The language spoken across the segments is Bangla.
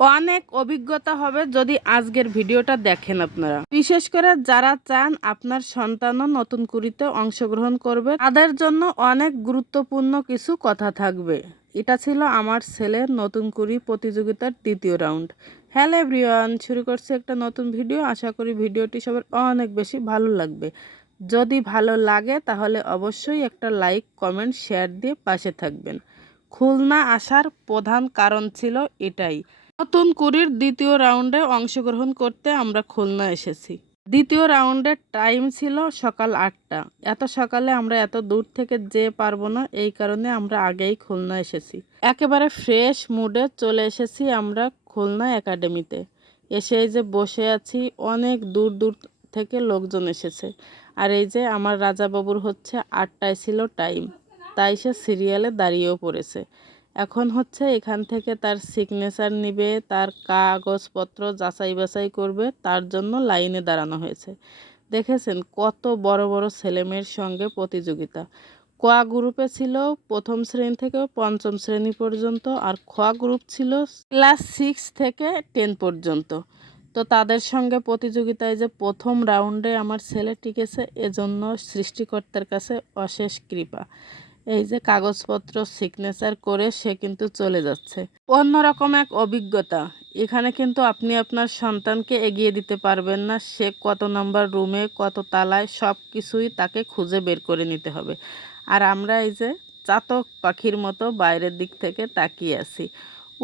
অনেক অভিজ্ঞতা হবে যদি আজকের ভিডিওটা দেখেন আপনারা। বিশেষ করে যারা চান আপনার সন্তানও নতুন কুড়িতে অংশগ্রহণ করবে, তাদের জন্য অনেক গুরুত্বপূর্ণ কিছু কথা থাকবে। এটা ছিল আমার ছেলের নতুন কুড়ি প্রতিযোগিতার দ্বিতীয় রাউন্ড। হ্যালো এভরিওয়ান, শুরু করছি একটা নতুন ভিডিও। আশা করি ভিডিওটি সবার অনেক বেশি ভালো লাগবে। যদি ভালো লাগে তাহলে অবশ্যই একটা লাইক, কমেন্ট, শেয়ার দিয়ে পাশে থাকবেন। খুলনা আসার প্রধান কারণ ছিল এটাই, নতুন কুড়ির দ্বিতীয় রাউন্ডে অংশগ্রহণ করতে আমরা খুলনা এসেছি। দ্বিতীয় রাউন্ডের টাইম ছিল সকাল 8টা। এত সকালে আমরা এত দূর থেকে যেতে পারবো না, এই কারণে আমরা আগেই খুলনা এসেছি। একেবারে ফ্রেশ মুডে চলে এসেছি আমরা খুলনা একাডেমিতে। এসে এই যে বসে আছি, অনেক দূর দূর থেকে লোকজন এসেছে। আর এই যে আমার রাজাবাবুর হচ্ছে 8টায় ছিল টাইম, তাই সে সিরিয়ালে দাঁড়িয়েও পড়েছে। এখন হচ্ছে এখান থেকে তার সিগনেচার নিবে, তার কাগজপত্র যাচাই বাছাই করবে, তার জন্য লাইনে দাঁড়ানো হয়েছে। দেখেছেন কত বড় বড় ছেলেমেয়ের সঙ্গে প্রতিযোগিতা। ক গ্রুপে ছিল প্রথম শ্রেণী থেকে পঞ্চম শ্রেণী পর্যন্ত, আর খ গ্রুপ ছিল ক্লাস 6 থেকে 10 পর্যন্ত। তো তাদের সঙ্গে প্রতিযোগিতায় যে প্রথম রাউন্ডে আমার ছেলে টিকেছে, এজন্য সৃষ্টিকর্তার কাছে অশেষ কৃপা। এই যে কাগজপত্র সিগনেচার করে সে কিন্তু চলে যাচ্ছে। অন্যরকম এক অভিজ্ঞতা। এখানে কিন্তু আপনি আপনার সন্তানকে এগিয়ে দিতে পারবেন না। সে কত নাম্বার রুমে, কত তালায়, সব কিছুই তাকে খুঁজে বের করে নিতে হবে। আর আমরা এই যে চাতক পাখির মতো বাইরের দিক থেকে তাকিয়ে আছি।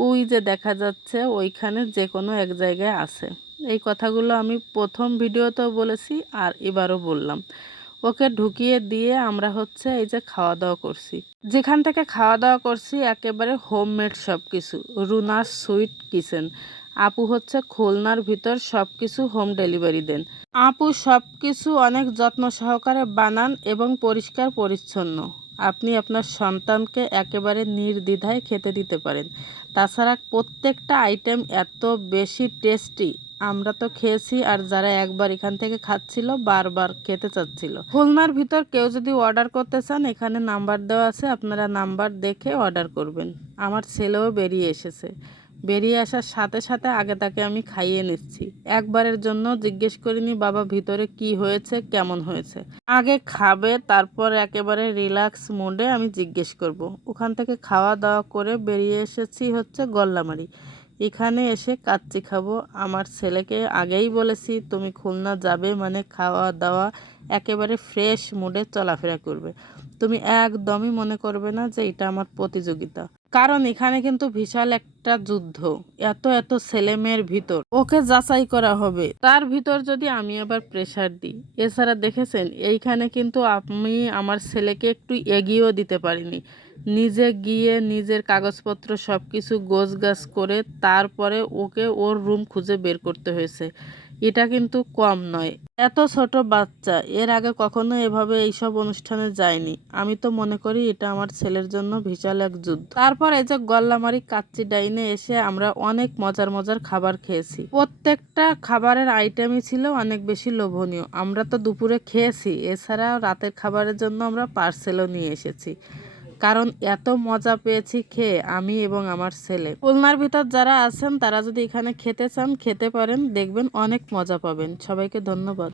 ওই যে দেখা যাচ্ছে ওইখানে যে কোনো এক জায়গায় আছে। এই কথাগুলো আমি প্রথম ভিডিওতেও বলেছি আর এবারও বললাম। ওকে ঢুকিয়ে দিয়ে আমরা হচ্ছে এই যে খাওয়া দাওয়া করছি। যেখান থেকে খাওয়া দাওয়া করছি একেবারে হোমমেড সব কিছু, রুনাস সুইট কিচেন। আপু হচ্ছে খুলনার ভিতর সব কিছু হোম ডেলিভারি দেন। আপু সব কিছু অনেক যত্ন সহকারে বানান এবং পরিষ্কার পরিচ্ছন্ন। আপনি আপনার সন্তানকে একেবারে নির্দ্বিধায় খেতে দিতে পারেন। তাছাড়া প্রত্যেকটা আইটেম এত বেশি টেস্টি, আমরা তো খেয়েছি, আর যারা একবার এখান থেকে খাচ্ছিল বারবার খেতে চাচ্ছিল। খুলনার ভিতর কেউ যদি অর্ডার করতে চান, এখানে নাম্বার দেওয়া আছে, আপনারা নাম্বার দেখে অর্ডার করবেন। আমার ছেলেও বেরিয়ে এসেছে। বেরিয়ে আসার সাথে সাথে আগে তাকে আমি খাইয়ে নিচ্ছি। একবারের জন্য জিজ্ঞেস করিনি বাবা ভিতরে কি হয়েছে, কেমন হয়েছে। আগে খাবে, তারপর একেবারে রিল্যাক্স মুডে আমি জিজ্ঞেস করব। ওখান থেকে খাওয়া দাওয়া করে বেরিয়ে এসেছি হচ্ছে গল্লামারি। এখানে এসে কাচ্চি খাবো। আমার ছেলেকে আগেই বলেছি তুমি খুলনা যাবে মানে খাওয়া দাওয়া একেবারে ফ্রেশ মুডে চলাফেরা করবে। তুমি একদমই মনে করবে না যে এটা আমার প্রতিযোগিতা, কারণ এখানে কিন্তু বিশাল একটা যুদ্ধ। এত এত ছেলে মেয়ের ভিতর ওকে যাচাই করা হবে, তার ভিতর যদি আমি আবার প্রেসার দিই। এছাড়া দেখেছেন এইখানে কিন্তু আমি আমার ছেলেকে একটু এগিয়েও দিতে পারিনি। নিজে গিয়ে নিজের কাগজপত্র সব কিছু গোছগাছ করে তারপরে ওকে ওর রুম খুঁজে বের করতে হয়েছে। এটা কিন্তু কম নয়। এত ছোট বাচ্চা এর আগে কখনো এভাবে এইসব অনুষ্ঠানে যায়নি। আমি তো মনে করি এটা আমার ছেলের জন্য বিশাল এক যুদ্ধ। তারপর এই যে গল্লামারি কাচ্চি ডাইনে এসে আমরা অনেক মজার মজার খাবার খেয়েছি। প্রত্যেকটা খাবারের আইটেমই ছিল অনেক বেশি লোভনীয়। আমরা তো দুপুরে খেয়েছি, এছাড়া রাতের খাবারের জন্য আমরা পার্সেলও নিয়ে এসেছি, কারণ এত মজা পেয়েছি খেয়ে আমি এবং আমার ছেলে। খুলনার ভিতর যারা আছেন তারা যদি এখানে খেতে চান খেতে পারেন, দেখবেন অনেক মজা পাবেন। সবাইকে ধন্যবাদ।